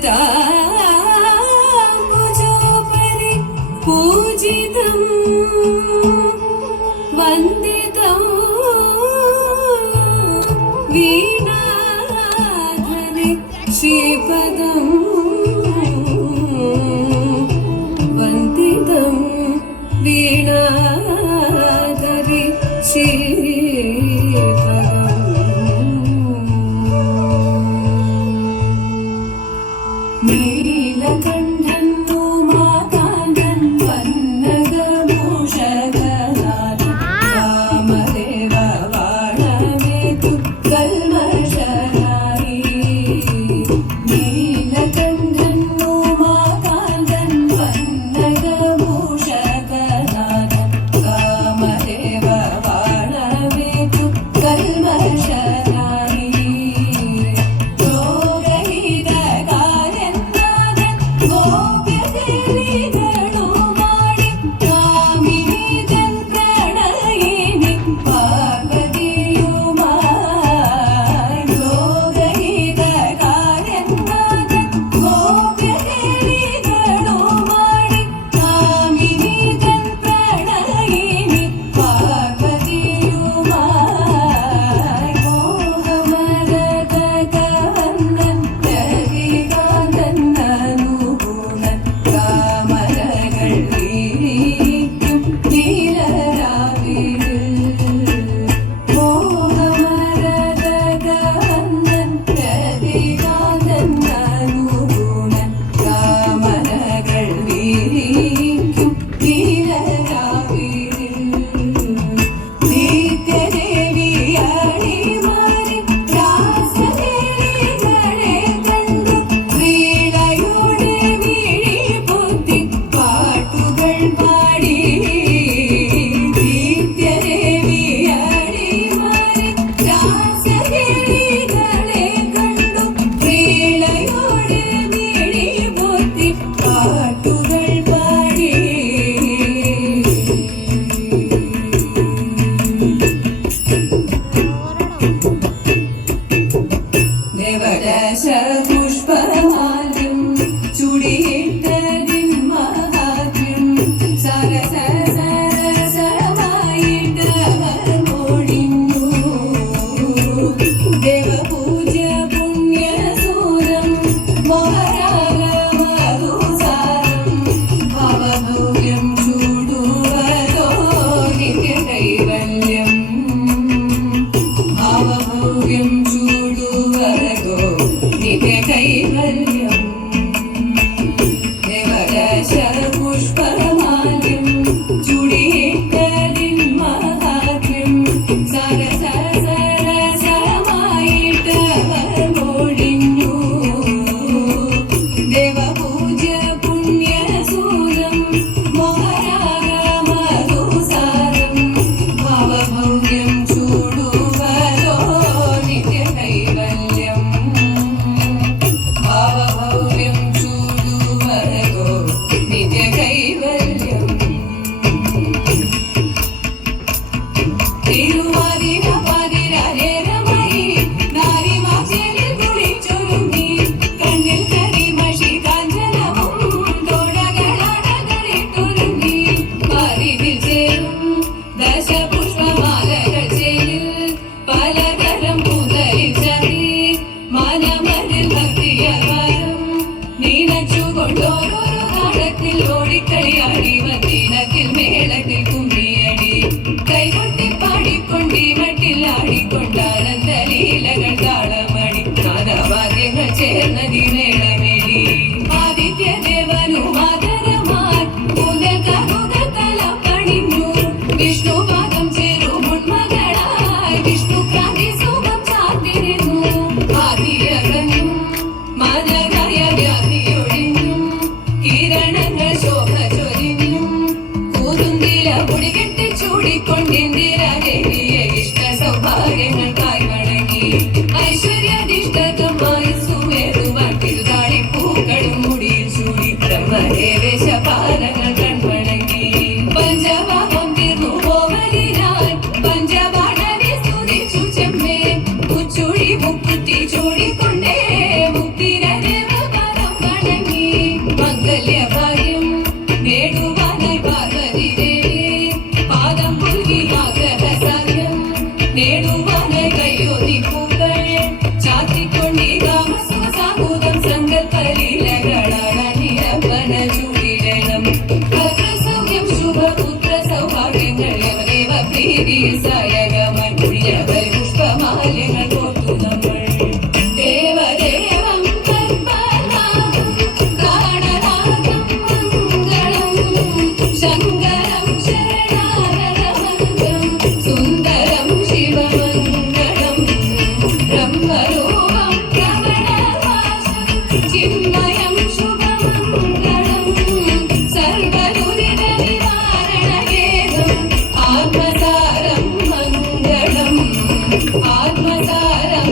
कमलताम्बुजोपरि पूजितं वन्दितं वीणाधरे श्रीपदम् वन्दितं वीणाधरे नीलकण्ठन् उमाकान्तन् वन्नगभूषगनाथं कामदेव वाणवेतु कल्मषनारी नीलकण्ठन् उमाकान्तन् वन्नगभूषगनाथं कामदेव वाणवेतु कल्मषनारी പുഷ്പമാല്യം ചുടിയിട്ടതിൻ മഹാത്മ്യം സരസ സരസമായിട്ടവർ മൊഴിഞ്ഞു ദേവപൂജ പുണ്യസൂരം മോഹരാഗമധുസാരം ഭവഭൂയം ചൂടുവതോ നിത്യകൈവല്യം ഭവഭൂയം ചൂടുവതോ നിത്യകൈവല്യം ദേവദശ പുഷ്പമാല്യം ചുടിയിട്ടതിൻ മഹാത്മ്യം സരസ സരസമായിട്ടവർ മൊഴിഞ്ഞു ദേവപൂജ പുണ്യസൂരം മോഹരാഗമധുസാരം ഭവഭൂയം ചൂടുവതോ നിത്യകൈവല്യം ഭാവഭൗര്യം ചൂടുവതോ നിത്യകൈവല്യം തിരുവാതിര പതിരേരമയി നാരിമാചേലിൽ കുളിച്ചൊരുങ്ങി കണ്ണിൽ കരിമഷി കാഞ്ചനവും തോടകളടകളിട്ടൊരുങ്ങി പരിതിൽ ചേരും ദശപുഷ്പമാലകൾ ചേലിൽ പലതരം പൂതലിൽ ചതി മനമതിൽ ഭക്തിയകാരം നീനച്ചുകൊണ്ടോരോരോ താളത്തിൽ ഓടിക്കളിയാടി വന്നീനത്തിൽ മേളത്തിൽ കുമ്മിയടി കൈകൊട്ടി പാടിക്കൊണ്ടി മട്ടിൽ ആടിക്കൊണ്ടാനന്ദ ലീലകൾ താളമടി നാദവാദ്യങ്ങൾ ചേർന്നതി മേളമേടി ആദിത്യദേവനും ആദരമായി കൂതൽ കറുതൽ തല പണിഞ്ഞു വിഷ്ണുപാദം ചേരും മുൻമകളായി വിഷ്ണു ക്രാന്തി സുഖം ചാർത്തിരുന്നു ആദിയകനും മനകയ വ്യാധിയൊഴിഞ്ഞും കിരണങ്ങൾ ശോഭ ചൊരിഞ്ഞും കൂതുന്തില മുടികെട്ടി ചൂടിക്കൊണ്ടിന്ദിരദേവിയെ ഇഷ്ട സൗഭാഗ്യങ്ങൾക്കായി വണങ്ങി ഐശ്വര്യധിഷ്ഠിതമായി സുമേറുവാൻ തിരുതാളിപ്പൂക്കളും മുടിയിൽ ചൂടി ബ്രഹ്മദേവേശ പാദങ്ങൾ കൺവണങ്ങി പഞ്ചഭാവം തീർന്നു പോവലിനാൽ പഞ്ചപാഠവി സ്തുതിച്ചു ചെമ്മേ ഉച്ചുഴി മുക്കുറ്റി ചൂടിക്കൊണ്ടേ മുക്തിരദേവ പദം സാരം